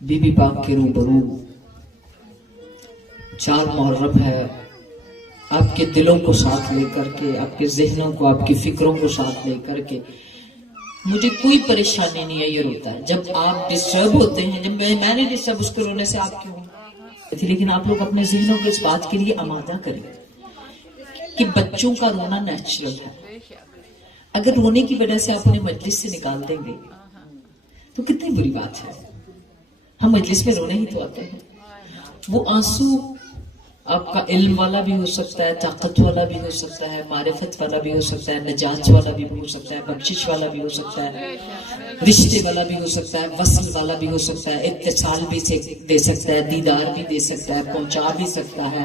Be be پاک کے روبرو 4 محرم ہے، آپ کے دلوں کو ساتھ لے کر کے، آپ کے ذہنوں کو، آپ کی فکروں کو ساتھ لے کر کے مجھے کوئی پریشانی نہیں ہے یہ روتا ہے جب آپ ڈسٹرب ہوتے ہیں. جب میں نہیں ڈسٹرب، اس کے رونے سے آپ کیوں تھی. لیکن آپ لوگ اپنے ذہنوں کو اس بات کے لیے آمادہ کریں کہ بچوں کا رونا نیچرل ہے. اگر رونے کی وجہ سے آپ انہیں مجلس سے نکال دیں گے تو کتنی بری بات ہے. ہم مجلس میں رونے ہی تو آتے ہیں. وہ آنسو آپ کا علم والا بھی ہو سکتا ہے، طاقت والا بھی ہو سکتا ہے، معرفت والا بھی ہو سکتا ہے، نجات والا بھی ہو سکتا ہے، بخشش والا بھی ہو سکتا ہے، رشتے والا بھی ہو سکتا ہے، وصل والا بھی ہو سکتا ہے، اتصال بھی دے سکتا ہے، دیدار بھی دے سکتا ہے، پہنچا بھی سکتا ہے،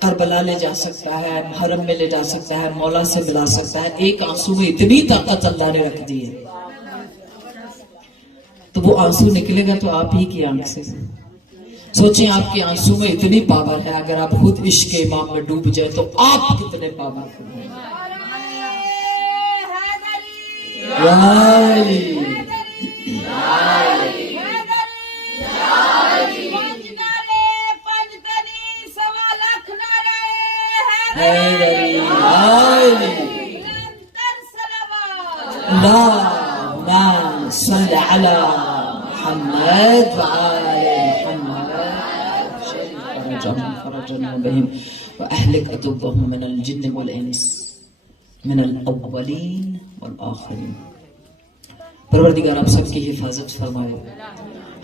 کربلا لے جا سکتا ہے، حرم میں لے جا سکتا ہے، مولا سے ملا سکتا ہے. ایک آنسو میں اتنی طاقت اللہ نے رکھ دی ہے. تو وہ آنسو نکلے گا تو آپ ہی کی آنکھ سے. سوچیں آپ کے آنسو میں اتنی پاور ہے، اگر آپ خود عشق امام میں ڈوب جائے تو آپ کتنے پاورفل ہیں. اللهم صل على محمد وآل محمد فرجنا بهم وأهلك عدوهم من الجن والإنس من الأولين والآخرين. پروردگار آپ سب کی حفاظت فرمائے.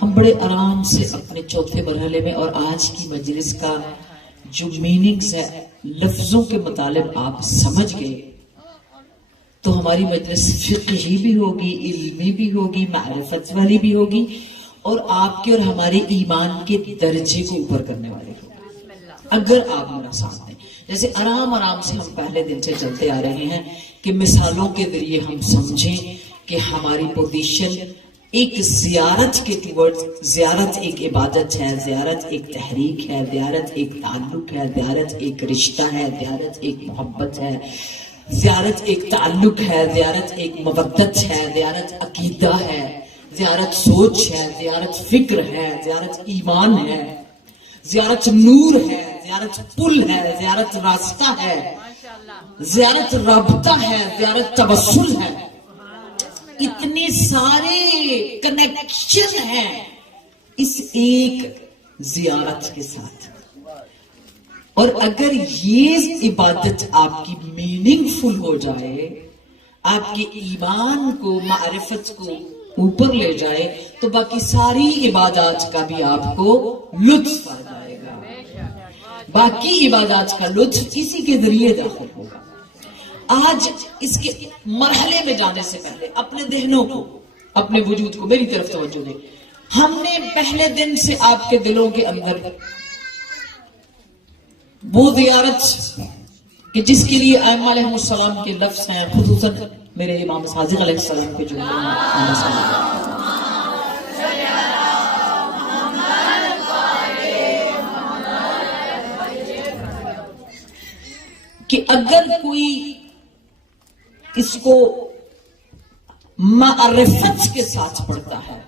ہم بڑے آرام سے اپنے چوتھے مرحلے میں، اور آج کی مجلس کا جو میننگز ہے، لفظوں کے مطالب آپ سمجھ گئے تو ہماری مجلس فقہی بھی ہوگی، علمی بھی ہوگی، معرفت والی بھی ہوگی، اور آپ کے اور ہمارے ایمان کے درجے کو اوپر کرنے والی ہوگی اگر آپ میرا ساتھ دیں. جیسے آرام سے ہم پہلے دن سے چلتے آ رہے ہیں کہ مثالوں کے ذریعے ہم سمجھیں کہ ہماری پوزیشن ایک زیارت کے ٹورڈ، زیارت ایک عبادت ہے، زیارت ایک تحریک ہے، زیارت ایک تعلق ہے، زیارت ایک رشتہ ہے، زیارت ایک محبت ہے، زیارت ایک تعلق ہے، زیارت ایک مودت ہے، زیارت عقیدہ ہے، زیارت سوچ ہے، زیارت فکر ہے، زیارت ایمان ہے، زیارت نور ہے، زیارت پل ہے، زیارت راستہ ہے، زیارت رابطہ ہے، زیارت توسل ہے. اتنے سارے کنیکشن ہیں اس ایک زیارت کے ساتھ. اور اگر یہ عبادت آپ کی میننگ فل ہو جائے، آپ کے ایمان کو، معرفت کو اوپر لے جائے، تو باقی ساری عبادات کا بھی آپ کو لطف آ جائے گا. باقی عبادات کا لطف اسی کے ذریعے داخل ہوگا. آج اس کے مرحلے میں جانے سے پہلے اپنے ذہنوں کو، اپنے وجود کو میری طرف توجہ دیں. ہم نے پہلے دن سے آپ کے دلوں کے اندر وہ زیارت کہ جس کے لیے ائمہ علیہ السلام کے لفظ ہیں، خصوصاً میرے امام صادق علیہ السلام کے جو کہ اگر کوئی اس کو معرفت کے ساتھ پڑھتا ہے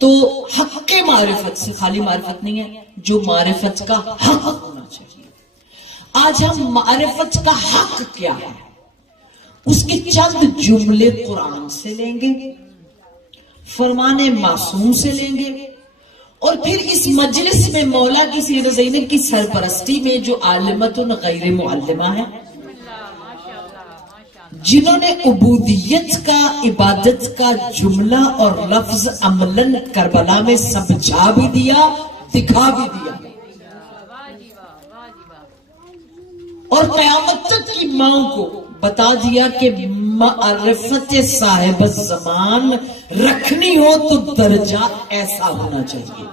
تو حق کے معرفت سے، خالی معرفت نہیں ہے، جو معرفت کا حق ہونا چاہیے. آج ہم معرفت کا حق کیا ہے اس کے چند جملے قرآن سے لیں گے، فرمان معصوم سے لیں گے، اور پھر اس مجلس میں مولا کی سیدہ زینب کی سرپرستی میں جو عالمت غیر معلمہ ہے، جنہوں نے عبودیت کا، عبادت کا جملہ اور لفظ عملاً کربلا میں سمجھا بھی دیا، دکھا بھی دیا، اور قیامت تک کی ماں کو بتا دیا کہ معرفت صاحب الزمان رکھنی ہو تو درجہ ایسا ہونا چاہیے.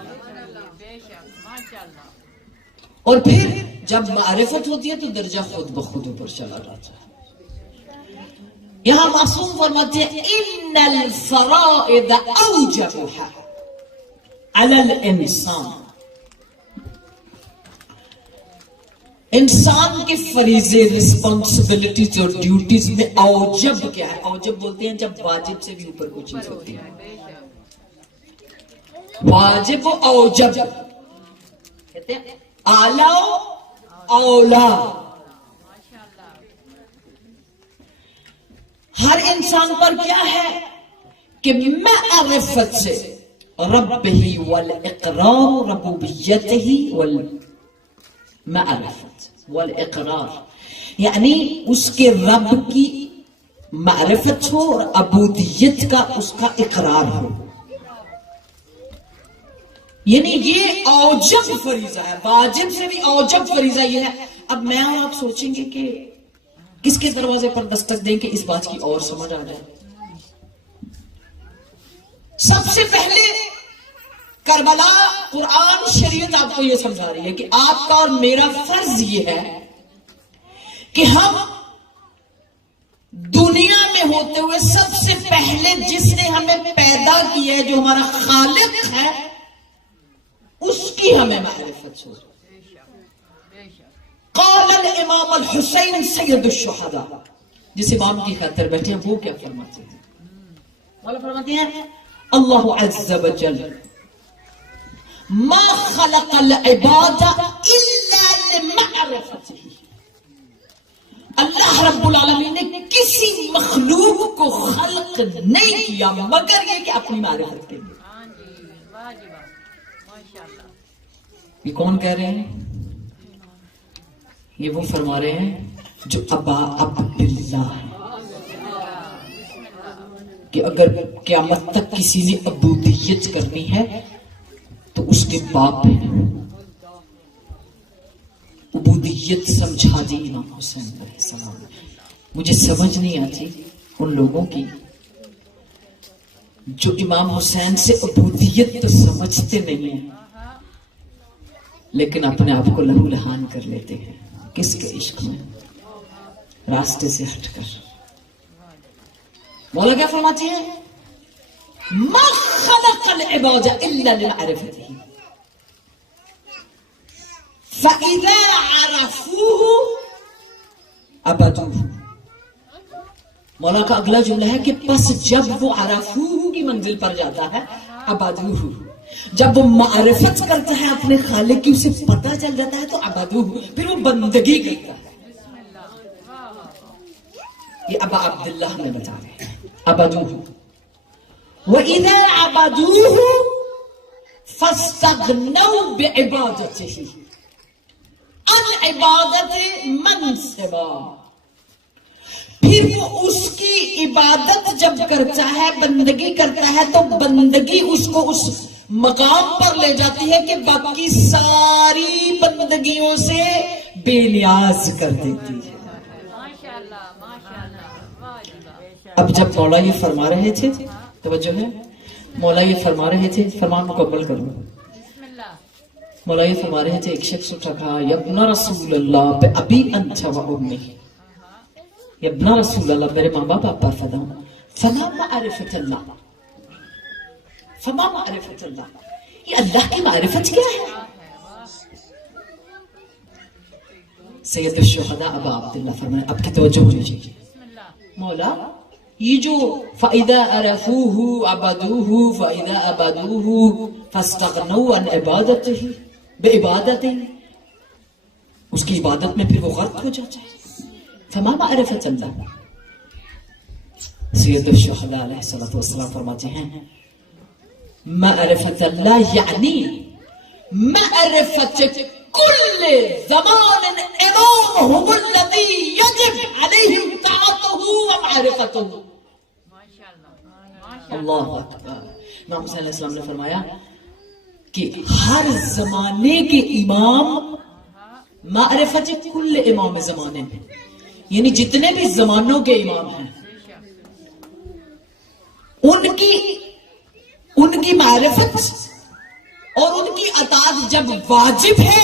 اور پھر جب معرفت ہوتی ہے تو درجہ خود بخود اوپر چلا جاتا ہے. یہاں معصوم فرماتے ہیں ان الفرائض اوجبها علی الانسان. انسان کے فریضے، رسپانسبلٹیز اور ڈیوٹیز میں اوجب کیا ہے؟ اوجب بولتے ہیں جب واجب سے بھی اوپر کوئی چیز ہوتی ہے. واجب و اوجب کہتے ہیں اعلی و اولا. ہر انسان پر کیا ہے کہ معرفت سے رب ہی والاقرار ربوبیت ہی معرفت والاقرار، یعنی اس کے رب کی معرفت ہو اور عبودیت کا اس کا اقرار ہو. یعنی یہ اوجب فریضہ ہے، واجب سے بھی اوجب فریضہ یہ ہے. اب میں اور آپ سوچیں گے کہ کس کے دروازے پر دستک دیں کہ اس بات کی اور سمجھ آ جائے. سب سے پہلے کربلا قرآن شریعت آپ کو یہ سمجھا رہی ہے کہ آپ کا اور میرا فرض یہ ہے کہ ہم دنیا میں ہوتے ہوئے سب سے پہلے جس نے ہمیں پیدا کیا ہے، جو ہمارا خالق ہے، اس کی ہمیں معرفت ہو. قال الامام الحسین سید الشہداء، جس امام کی خاطر بیٹھے ہیں وہ کیا فرماتے ہیں؟ مولا فرماتے ہیں اللہ عز وجل ما خلق العباد الا لمعرفته. اللہ رب العالمین نے کسی مخلوق کو خلق نہیں کیا مگر یہ کہ اپنی معرفت کے لیے. یہ کون کہہ رہے ہیں؟ یہ وہ فرما رہے ہیں جو ابا عبداللہ ہے کہ اگر قیامت تک کسی نے عبودیت کرنی ہے تو اس کے باپ ہیں. عبودیت سمجھا دی امام حسین علیہ السلام. مجھے سمجھ نہیں آتی ان لوگوں کی جو امام حسین سے عبودیت تو سمجھتے نہیں ہیں لیکن اپنے آپ کو لہو لہان کر لیتے ہیں. کس کے عشق میں؟ راستے سے ہٹ کر. مولا کیا فرماتے ہیں؟ ما خلق العباد الا لمعرفته فاذا عرفوه عبدوه. مولا کا اگلا جملہ ہے کہ پس جب وہ عرفوه کی منزل پر جاتا ہے عبدوه، جب وہ معرفت کرتا ہے اپنے خالق کی، اسے پتہ چل جاتا ہے تو عبدوه، پھر وہ بندگی کرتا ہے. یہ ابا عبداللہ نے بتا رہے ہیں عبدوه. وَإِذَا عَبَدُوهُ فَاسْتَغْنَوْا بِعِبَادَتِهِ عَنْ عِبَادَتِ مَنْ سِوَاهُ. پھر وہ اس کی عبادت جب کرتا ہے، بندگی کرتا ہے، تو بندگی اس کو اس مقام پر لے جاتی ہے کہ باقی ساری بندگیوں سے بے نیاز کر دیتی ہے. اب جب مولا یہ فرما رہے تھے، توجہ ہے، مولا یہ فرما رہے تھے، فرمان مکمل کروں. مولا یہ فرما رہے تھے، ایک شخص اٹھا کہا یا ابن رسول اللہ بے ابی انت و امی، یا ابن رسول اللہ میرے ماں باپ آپ پر فدا ہوں. فما معرفت اللہ، فما معرفت اللہ، یہ اللہ کی معرفت کیا ہے؟ سید الشہداء ابا عبداللہ فرمائے، اب کی توجہ ہونی چاہیے. مولا یہ جو فَإِذَا عَرَفُوهُ عَبَدُوهُ فَإِذَا عَبَدُوهُ فَاسْتَغْنَوْا عَنْ عِبَادَتِهِ بِعِبَادَتِهِ، اس کی عبادت میں پھر وہ غرق ہو جاتا ہے. فما معرفت اللہ. سید الشہداء علیہ السلام فرماتے ہیں معرفت اللہ یعنی معرفت کل زمان امامهم الذي يجب عليهم طاعته ومعرفته. اللہ اکبر. امام حسین علیہ السلام نے فرمایا کہ ہر زمانے کے امام معرفت کل امام زمانے میں، یعنی جتنے بھی زمانوں کے امام ہیں ان کی معرفت اور ان کی اطاعت جب واجب ہے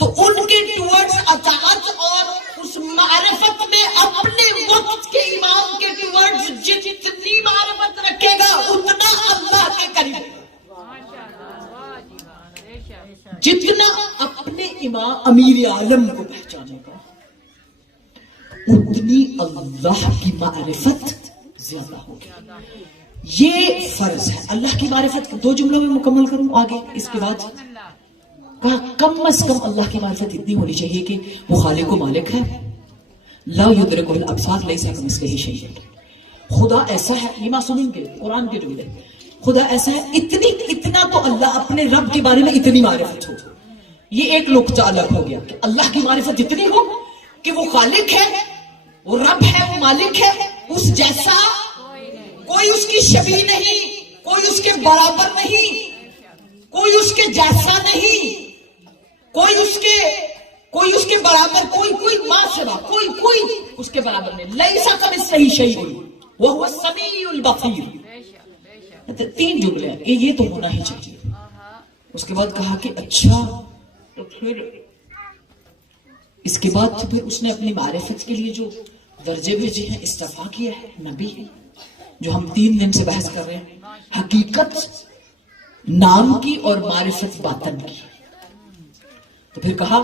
تو ان کے ٹورڈز اطاعت اور اس معرفت میں اپنے وقت کے امام کے ٹورڈز جتنی معرفت رکھے گا اتنا اللہ کے قریب، جتنا اپنے امام امیر عالم کو پہچانے گا اتنی اللہ کی معرفت زیادہ ہوگی. یہ فرض ہے. اللہ کی معرفت 2 جملوں میں مکمل کروں آگے. اس کے بعد کہا کم از کم اللہ کی معرفت اتنی ہونی چاہیے کہ وہ خالق و مالک ہے. لا یدرکہ الابصار لیس کمثلہ شیء. خدا ایسا ہے, یہ معصومین کے قرآن کے جملے, خدا ایسا ہے اتنا تو اللہ اپنے رب کے بارے میں اتنی معرفت ہو. یہ ایک نقطہ الگ ہو گیا کہ اللہ کی معرفت اتنی ہو کہ وہ خالق ہے, وہ رب ہے, وہ مالک ہے, اس جیسا کوئی اس کی شبیہ نہیں, کوئی اس کے برابر نہیں, کوئی اس کے جیسا نہیں, کوئی اس کے برابر, کوئی ماں سوا کوئی اس کے برابر نہیں. لیسا کمثلہ شیء وہو السمیع البصیر. 3 جملے ہیں, یہ تو ہونا ہی چاہیے. اس کے بعد کہا کہ اچھا تو پھر اس کے بعد تو پھر اس نے اپنی معرفت کے لیے جو درجے بھیجے ہیں استفا کیا ہے نبی ہے, جو ہم 3 دن سے بحث کر رہے ہیں, حقیقت نام کی اور معرفت باطن کی. تو پھر کہا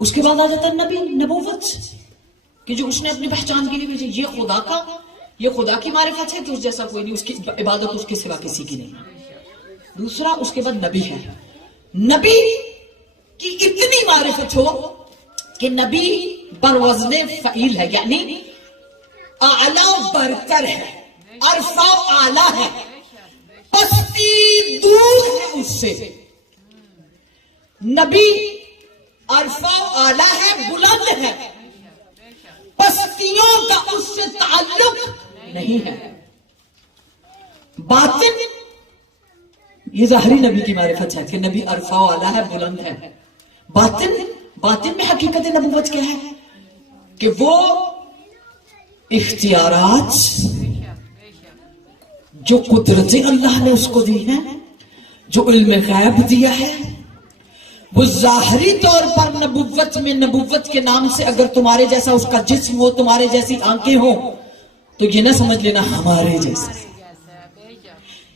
اس کے بعد آ جاتا ہے نبی, نبوت, کہ جو اس نے اپنی پہچان کے لیے بھیجے. یہ خدا کی معرفت ہے کہ اس جیسا کوئی نہیں, اس کی عبادت اس کے سوا کسی کی نہیں. دوسرا اس کے بعد نبی ہے. نبی کی اتنی معرفت ہو کہ نبی بروزن فعیل ہے, یعنی اعلیٰ برتر ہے, عرفہ اعلیٰ ہے, پستی دور ہے اس سے. نبی عرفہ اعلیٰ ہے, بلند ہے, پستیوں کا اس سے تعلق نہیں ہے. باطن یہ ظاہری نبی کی معرفت ہے کہ نبی عرفہ اعلیٰ ہے, بلند ہے. باطن میں حقیقت نبوت کیا ہے کہ وہ اختیارات جو قدرت اللہ نے اس کو دی ہے, جو علم غیب دیا ہے, وہ ظاہری طور پر نبوت میں, نبوت کے نام سے اگر تمہارے جیسا اس کا جسم ہو, تمہارے جیسی آنکھیں ہو, تو یہ نہ سمجھ لینا ہمارے جیسا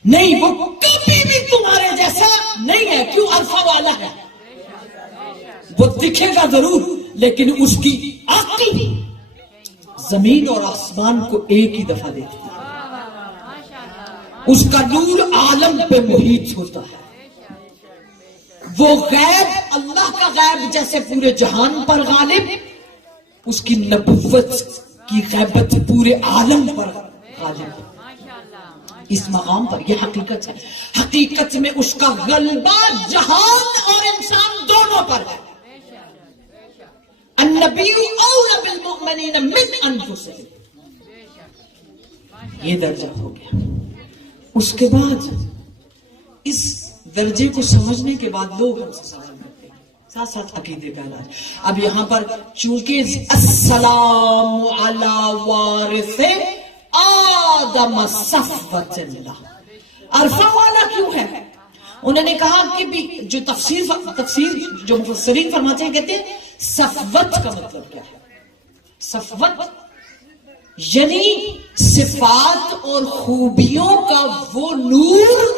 نہیں, وہ کبھی بھی تمہارے جیسا نہیں ہے. کیوں؟ عرفہ والا ہے. وہ دکھے گا ضرور لیکن اس کی عقل زمین اور آسمان کو ایک ہی دفعہ دیتی ہے. اس کا نور عالم پہ محیط ہوتا ہے. وہ غیب, اللہ کا غیب جیسے پورے جہان پر غالب, اس کی نبوت کی غیبت پورے عالم پر غالب. اس مقام پر یہ حقیقت ہے. حقیقت میں اس کا غلبہ جہان اور انسان دونوں پر ہے. النبی اولی بالمؤمنین من انفسہم. یہ درجہ ہو گیا. اس کے بعد اس درجے کو سمجھنے کے بعد لوگ ہم سے سوال کرتے ہیں, ساتھ ساتھ عقیدے کا علاج. اب یہاں پر چونکہ السلام علی وارث آدم صفوت اللہ, عرفہ والا کیوں ہے؟ انہوں نے کہا کہ بھی جو تفسیر جو مفسرین فرماتے ہیں, کہتے ہیں صفوت کا مطلب کیا ہے؟ صفوت یعنی صفات اور خوبیوں کا وہ نور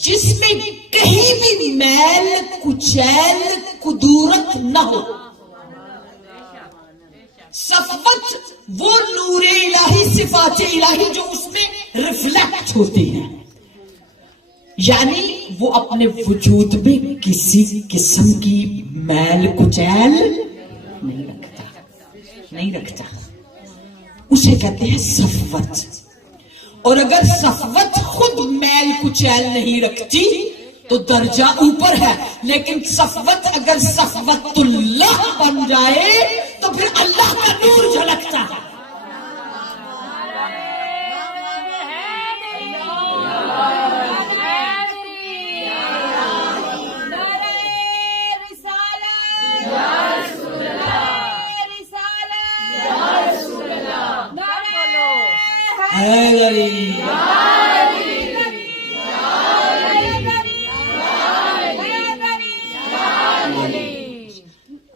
جس میں کہیں بھی میل, کچیل, کدورت نہ ہو. صفوت وہ نور الہی, صفات الہی جو اس میں ریفلیکٹ ہوتی ہیں, یعنی وہ اپنے وجود میں کسی قسم کی میل کچیل نہیں رکھتا. اسے کہتے ہیں صفوت. اور اگر صفوت خود میل کچیل نہیں رکھتی تو درجہ اوپر ہے, لیکن صفوت اگر صفوت اللہ بن جائے تو پھر اللہ کا نور جھلکتا ہے.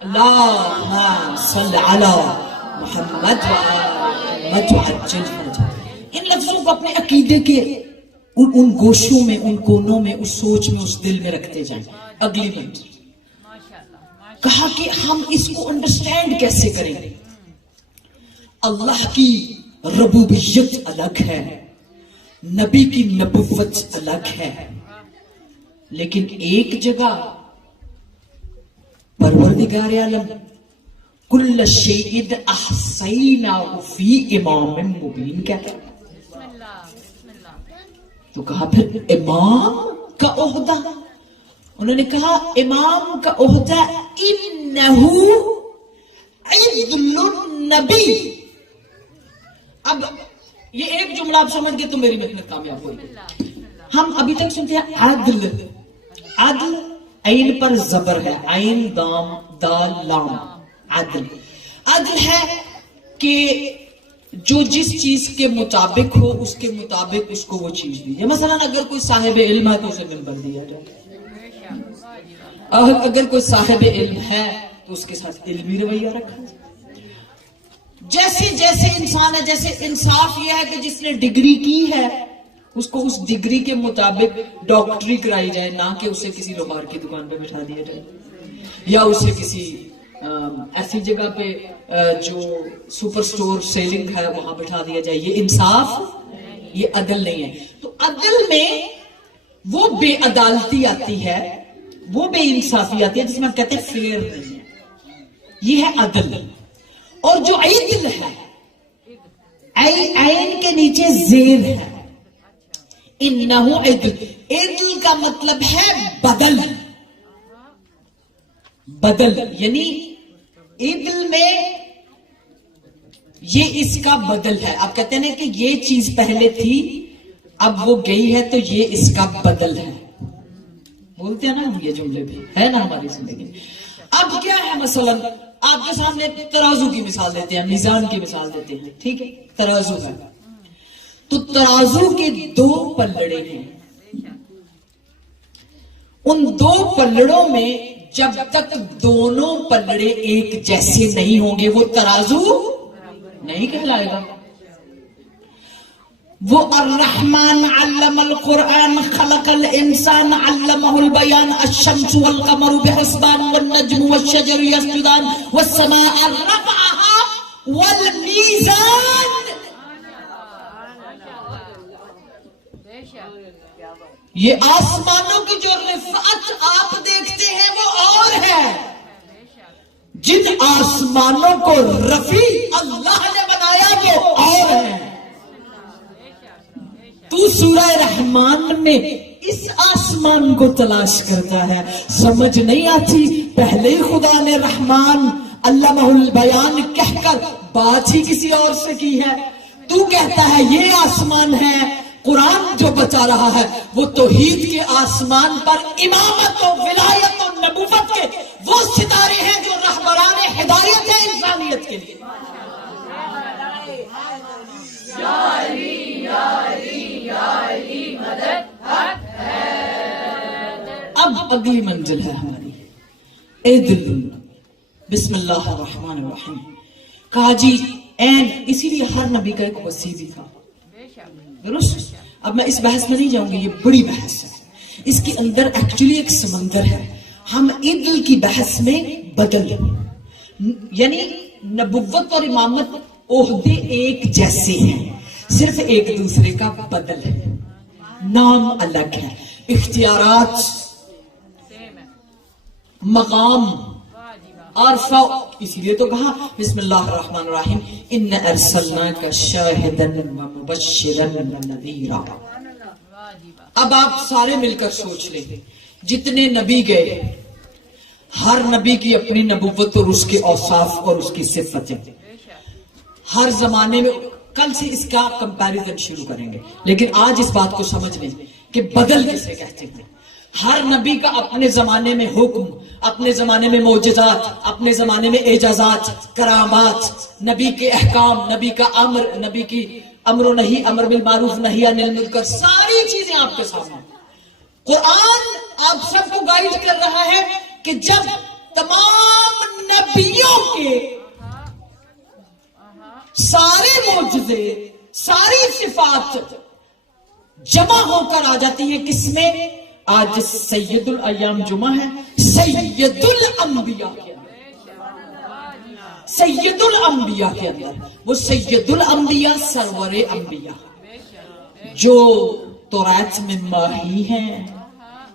اللہم صلی علی محمد ان لفظوں کو اپنے عقیدے کے ان گوشوں میں, ان کونوں میں, اس سوچ میں, اس دل میں رکھتے جائیں. اگلی منزل کہا کہ ہم اس کو انڈرسٹینڈ کیسے کریں. اللہ کی ربوبیت الگ ہے، نبی کی نبوت الگ ہے، لیکن ایک جگہ پروردگار عالم کل شیء احصیناہ فی امام مبین کہتا ہے. تو کہا پھر امام کا عہدہ، انہوں نے کہا امام کا عہدہ انہو عدل النبی. اب یہ ایک جملہ آپ سمجھ گئے تو میری محنت کامیاب ہوئی. ہم ابھی تک سنتے ہیں عدل، عدل عین پر زبر ہے، عین دام دال لام، عدل. عدل ہے کہ جو جس چیز کے مطابق ہو اس کے مطابق اس کو وہ چیز دیجیے. مثلا اگر کوئی صاحب علم ہے تو اسے منبر دیا جائے، اگر کوئی صاحب علم ہے تو اس کے ساتھ علمی رویہ رکھا جائے. جیسے جیسے انسان ہے، جیسے انصاف یہ ہے کہ جس نے ڈگری کی ہے اس کو اس ڈگری کے مطابق ڈاکٹری کرائی جائے، نہ کہ اسے کسی لوہار کی دکان پہ بٹھا دیا جائے یا اسے کسی ایسی جگہ پہ جو سپر سٹور سیلنگ ہے وہاں بٹھا دیا جائے. یہ انصاف، یہ عدل نہیں ہے. تو عدل میں وہ بے عدالتی آتی ہے، وہ بے انصافی آتی ہے جس میں ہم کہتے ہیں فیئر نہیں ہے. یہ ہے عدل. اور جو عدل ہے، عین کے نیچے زیر ہے، انہو عدل. عدل کا مطلب ہے بدل، بدل یعنی عدل میں یہ اس کا بدل ہے. آپ کہتے ہیں کہ یہ چیز پہلے تھی اب وہ گئی ہے تو یہ اس کا بدل ہے. بولتے ہیں نا ہم یہ جملے بھی ہے نا ہماری زندگی میں. اب کیا ہے مثلا آپ کے سامنے ترازو کی مثال دیتے ہیں، میزان کی مثال دیتے ہیں، ٹھیک ہے. ترازو ہے تو ترازو کے دو پلڑے ہیں. ان دو پلڑوں میں جب تک دونوں پلڑے ایک جیسے نہیں ہوں گے وہ ترازو نہیں کہلائے گا. وہ الرحمن علم القرآن خلق الانسان علمہ البیان الشمس والقمر بحسبان والنجم والشجر يسجدان والسماء رفعها والمیزان. یہ آسمانوں کی جو رفعت آپ دیکھتے ہیں وہ اور ہے. جن آسمانوں کو رفیع اللہ نے بنایا وہ اور ہے. تو سورہ رحمان میں اس آسمان کو تلاش کرتا ہے، سمجھ نہیں آتی. پہلے ہی خدا نے رحمان علمہ البیان کہہ کر بات ہی کسی اور سے کی ہے. تو کہتا ہے یہ آسمان ہے. قرآن جو بتا رہا ہے وہ توحید کے آسمان پر امامت و ولایت و نبوت کے وہ ستارے ہیں جو رہبران ہدایت ہے انسانیت کے لیے. اب اگلی منزل ہے ہماری عدل. بسم اللہ الرحمن الرحیم. کہا جی این، اسی لیے ہر نبی کا ایک وصی بھی تھا. درست. اب میں اس بحث میں نہیں جاؤں گی، یہ بڑی بحث ہے، اس کے اندر ایکچولی ایک سمندر ہے. ہم عدل کی بحث میں بدل، یعنی نبوت اور امامت عہدے ایک جیسے ہیں، صرف ایک دوسرے کا بدل ہے، نام الگ ہے، اختیارات، مقام عرفہ. اسی لیے تو کہا بسم اللہ الرحمن الرحیم ان ارسلناک شاہدا ومبشرا ونذیرا. اب آپ سارے مل کر سوچ لیں، جتنے نبی گئے ہر نبی کی اپنی نبوت اور اس کے اوصاف اور اس کی صفتیں. ہر زمانے میں کل سے اس کا کمپیریزن شروع کریں گے، لیکن آج اس بات کو سمجھ لیں کہ بدل کسے کہتے ہیں. ہر نبی کا اپنے زمانے میں حکم، اپنے زمانے میں معجزات، اپنے زمانے میں اعجازات، کرامات، نبی کے احکام، نبی کا امر، نبی کی امر و نہی، امر بالمعروف نہی عن المنکر، ساری چیزیں آپ کے سامنے. قرآن آپ سب کو گائیڈ کر رہا ہے کہ جب تمام نبیوں کے سارے معجزے، ساری صفات جمع ہو کر آ جاتی ہیں کس میں؟ آج سید الایام جمعہ ہے، سید الانبیاء کے اندر، سید الانبیاء کے اندر وہ سید الانبیاء سرور انبیاء جو تورات میں ماہی ہیں،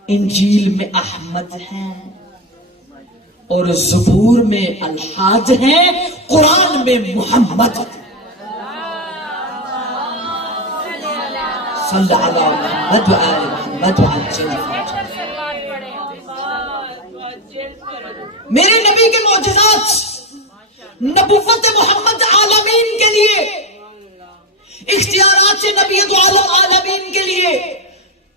انجیل میں احمد ہیں، اور زبور میں الحاج ہیں، قرآن میں محمد ہیں۔ صلی علی محمد و آل محمد و عجل۔ میرے نبی کے معجزات، نبوت محمد عالمین کے لیے، اختیارات نبی عالم عالمین کے لیے،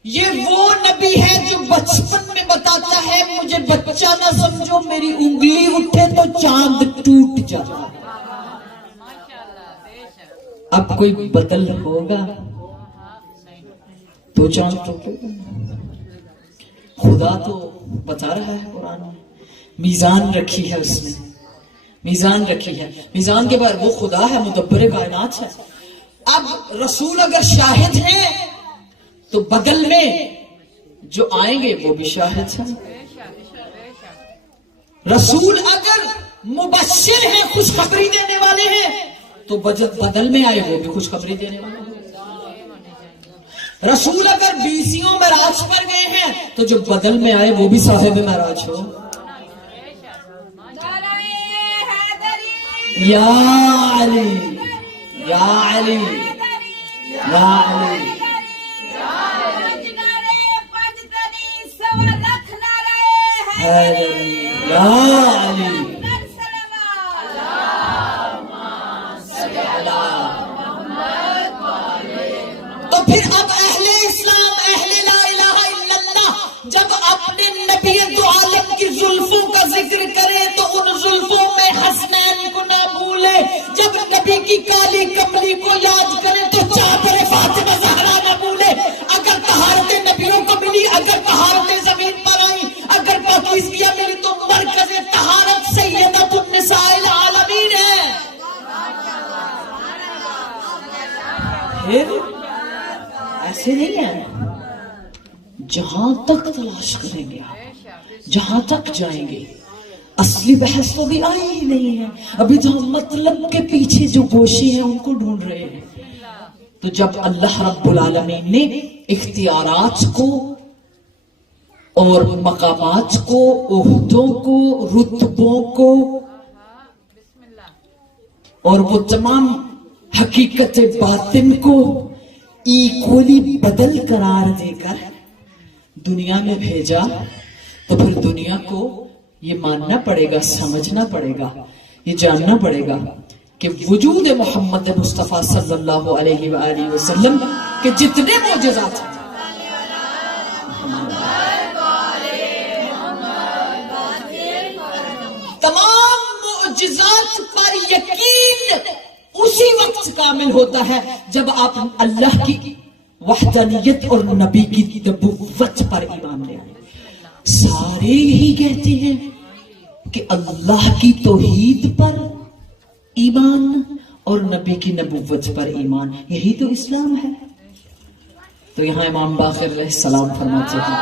یہ وہ نبی ہے جو بچپن میں بتاتا ہے مجھے بچہ نہ سمجھو، میری انگلی اٹھے تو چاند ٹوٹ جاتا۔ اب کوئی بدل ہوگا تو چاند ٹوٹے گا؟ خدا تو بتا رہا ہے قرآن میں، میزان رکھی ہے، اس نے میزان رکھی ہے، میزان کے بعد وہ خدا ہے، مدبر کائنات ہے۔ اب رسول اگر شاہد ہیں تو بدل میں جو آئیں گے وہ بھی شاہد ہیں۔ رسول اگر مبشر ہیں، خوشخبری دینے والے ہیں، تو بدل میں آئے وہ بھی خوشخبری دینے والے ہیں۔ رسول اگر بیسیوں معراج پر گئے ہیں تو جو بدل میں آئے وہ بھی صاحب معراج ہو۔ یا علی یا علی یا علی یا علی۔ تو پھر اب اہل اسلام، اہل لا الہ الا اللہ جب اپنے نبی دو عالم کی زلفوں کا ذکر کرے تو ان زلفوں میں حسنین کو نہ بھولے، جب نبی کی کالی کملی کو یاد کرے تو چادر فاطمہ زہرا نہ بھولے۔ اگر طہارت نبیوں کو ملی، اگر طہارت زمین پر آئی، اگر پاکیزگیاں ملی تو مرکز طہارت سیدۃ النساء العالمین ہے۔ ایسے نہیں ہے، جہاں تک تلاش کریں گے، جہاں تک جائیں گے، اصلی بحث تو بھی آئی ہی نہیں ہے، ابھی تو ہم مطلب کے پیچھے جو گوشے ہیں ان کو ڈھونڈ رہے ہیں۔ تو جب اللہ رب العالمین نے اختیارات کو اور مقامات کو، عہدوں کو، رتبوں کو اور وہ تمام حقیقت باطن کو ایکولی بدل قرار دے کر دنیا میں بھیجا، تو پھر دنیا کو یہ ماننا پڑے گا، سمجھنا پڑے گا، یہ جاننا پڑے گا کہ وجود محمد مصطفیٰ صلی اللہ علیہ وآلہ وسلم کے جتنے معجزات ہیں، تمام معجزات پر یقین اسی وقت کامل ہوتا ہے جب آپ اللہ کی وحدانیت اور نبی کی نبوت پر ایمان لے آئیں۔ سارے ہی کہتے ہیں کہ اللہ کی توحید پر ایمان اور نبی کی نبوت پر ایمان، یہی تو اسلام ہے۔ تو یہاں امام باقر علیہ السلام فرماتے ہیں،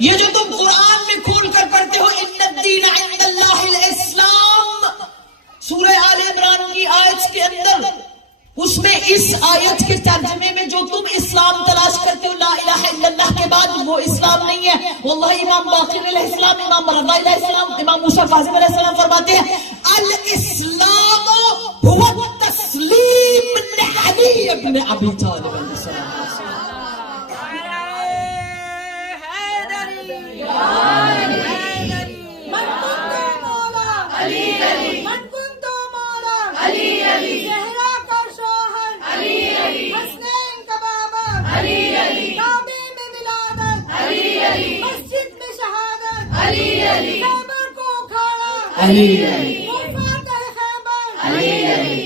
یہ جو تم قرآن میں کھول کر پڑھتے ہو ان الدین عند اللہ الاسلام، سورہ آل عمران کی آیت کے اندر، اس میں اس آیت کے ترجمے میں جو تم اسلام تلاش کرتے ہو لا الہ الا اللہ کے بعد، وہ اسلام نہیں ہے۔ واللہ امام باقر علیہ السلام، امام رضا علیہ السلام، امام موسیٰ کاظم علیہ السلام فرماتے ہیں الاسلام هو التسلیم لعلی ابن ابی طالب علیہ السلام۔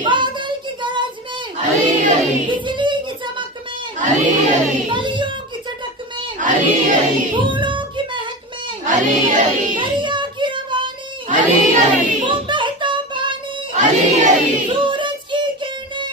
بادل کی گرج میں، بجلی کی چمک میں، کلیوں کی چٹک میں، پھولوں کی مہک میں، دریا کی روانی، وہ بہتا پانی، سورج کی کرنیں،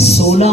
16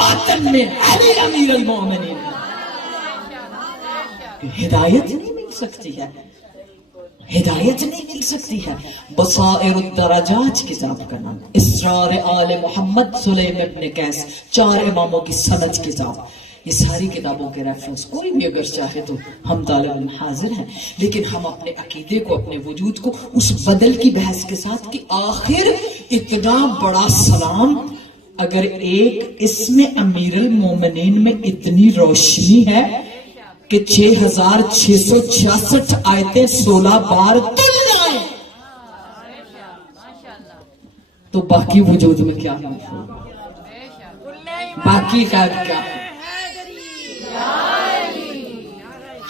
باطن میں علی امیر المومنین. ہدایت نہیں مل سکتی ہے, ہدایت نہیں مل سکتی ہے. بصائر الدرجات کتاب کا نام, اسرار آل محمد سلیم ابن قیس, 4 اماموں کی سند کتاب. یہ ساری کتابوں کے ریفرنس کوئی بھی اگر چاہے تو ہم طالب حاضر ہیں, لیکن ہم اپنے عقیدے کو, اپنے وجود کو اس بدل کی بحث کے ساتھ کہ آخر اتنا بڑا سلام, اگر ایک اس میں امیر المومنین میں اتنی روشنی ہے کہ 6666 آیتیں 16 بار تل جائیں, تو باقی وجود میں کیا ہے, باقی غیب کیا ہے.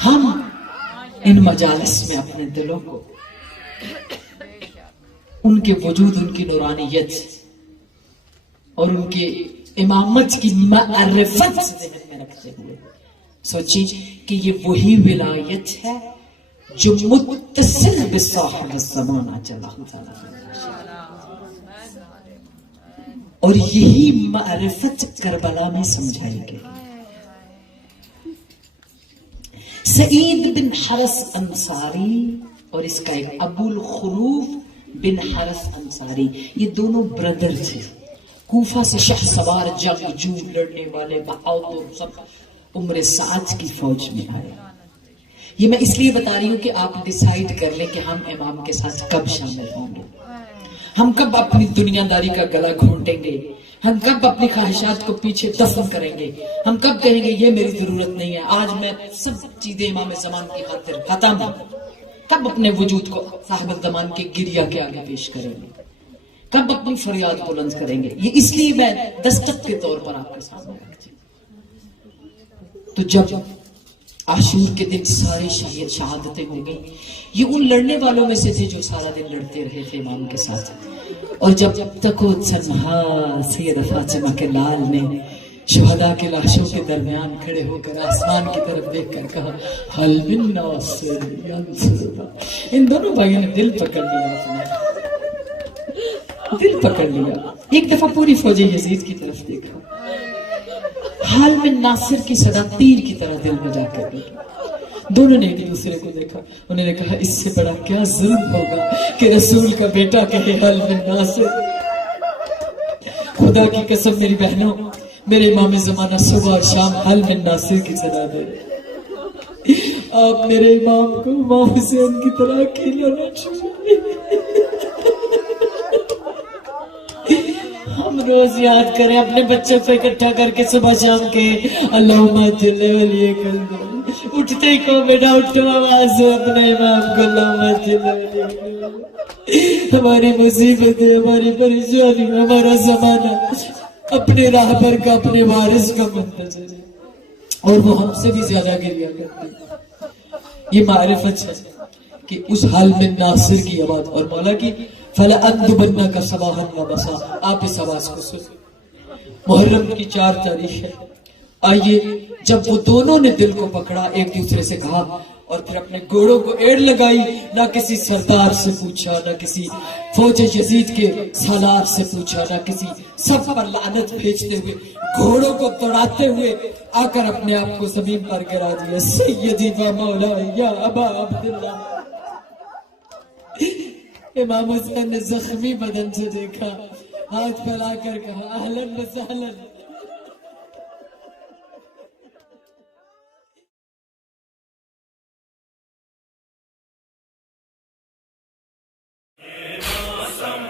ہم ان مجالس میں اپنے دلوں کو ان کے وجود, ان کی نورانیت اور ان کی امامت کی معرفت ذہن میں رکھتے ہوئے سوچیں کہ یہ وہی ولایت ہے جو متصل بصاحب الزمان اجل تعالی, اور یہی معرفت کربلا میں سمجھائی گئی. سعید بن حرس انصاری اور اس کا ایک ابو الخروف بن حرس انصاری, یہ دونوں بردر تھے. کوفہ سے شہ سوار جنگجو لڑنے والے بہادر, سب عمر سعد کی فوج میں آئے. یہ میں اس لیے بتا رہی ہوں کہ آپ ڈیسائیڈ کر لیں کہ ہم امام کے ساتھ کب شامل ہوں گے, ہم کب اپنی دنیا داری کا گلا گھونٹیں گے, ہم کب اپنی خواہشات کو پیچھے دفن کریں گے, ہم کب کہیں گے یہ میری ضرورت نہیں ہے, آج میں سب چیزیں امام زمان کی خاطر ختم, کب اپنے وجود کو صاحب الزمان کے گریہ کے آگے پیش کریں گے, کب اپنی فریاد بلند کریں گے. یہ اس لیے میں دستک کے طور پر آپ کے سامنے رکھتی ہوں. تو جب عاشور کے دن سارے شہادتیں ہو گئی, یہ ان لڑنے والوں میں سے تھے جو سارا دن لڑتے رہے تھے امام کے ساتھ. اور جب تک وہ تنہا سید فاطمہ کے لال نے شہداء کے لاشوں کے درمیان کھڑے ہو کر آسمان کی طرف دیکھ کر کہا حل من ناصر ینصرنا, ان دونوں بھائیوں نے دل پکڑ لیا, اپنا دل پکڑ لیا. ایک دفعہ پوری فوج یزید کی طرف دیکھا, حال میں ناصر کی صدا تیر کی طرح دل میں جا کر گئی. دونوں نے ایک دوسرے کو دیکھا, انہوں نے کہا اس سے بڑا کیا ظلم ہوگا کہ رسول کا بیٹا کہے حل من ناصر. خدا کی قسم میری بہنوں, میرے امام زمانہ صبح اور شام حل من ناصر کی صدا دے. آپ میرے امام کو امام حسین کی طرح کھلانا چاہیے. ہم روز یاد کریں, اپنے بچے کو اکٹھا کر کے صبح شام کے اللہم صلی ولی قلبی, اٹھتے ہی کو بیٹا اٹھو, آواز ہو اپنے امام کو اللہم صلی ولی قلبی. ہماری مصیبتیں, ہماری پریشانی, ہمارا زمانہ اپنے راہبر کا, اپنے وارث کا منتظر ہے, اور وہ ہم سے بھی زیادہ گریہ کرتے ہیں. یہ معرفت ہے کہ اس حال میں ناصر کی آواز اور مولا کی فَلَأَنْدُبَنَّكَ صَبَاحًا وَمَسَاءً. آپ اس آواز کو سن. محرم کی 4 تاریخ ہے. آئیے, جب وہ دونوں نے دل کو پکڑا, ایک دوسرے سے کہا, اور پھر اپنے گھوڑوں کو ایڑ لگائی, نہ کسی سردار سے پوچھا, نہ کسی فوج یزید کے سالار سے پوچھا, نہ کسی, سب پر لعنت بھیجتے ہوئے, گھوڑوں کو دوڑاتے ہوئے آ کر اپنے آپ کو زمین پر گرا دیا. سیدی و مولائی یا ابا عبداللہ. امام حسین نے زخمی بدن سے دیکھا, ہاتھ پھیلا کر کہا اہلاً و سہلاً. موسم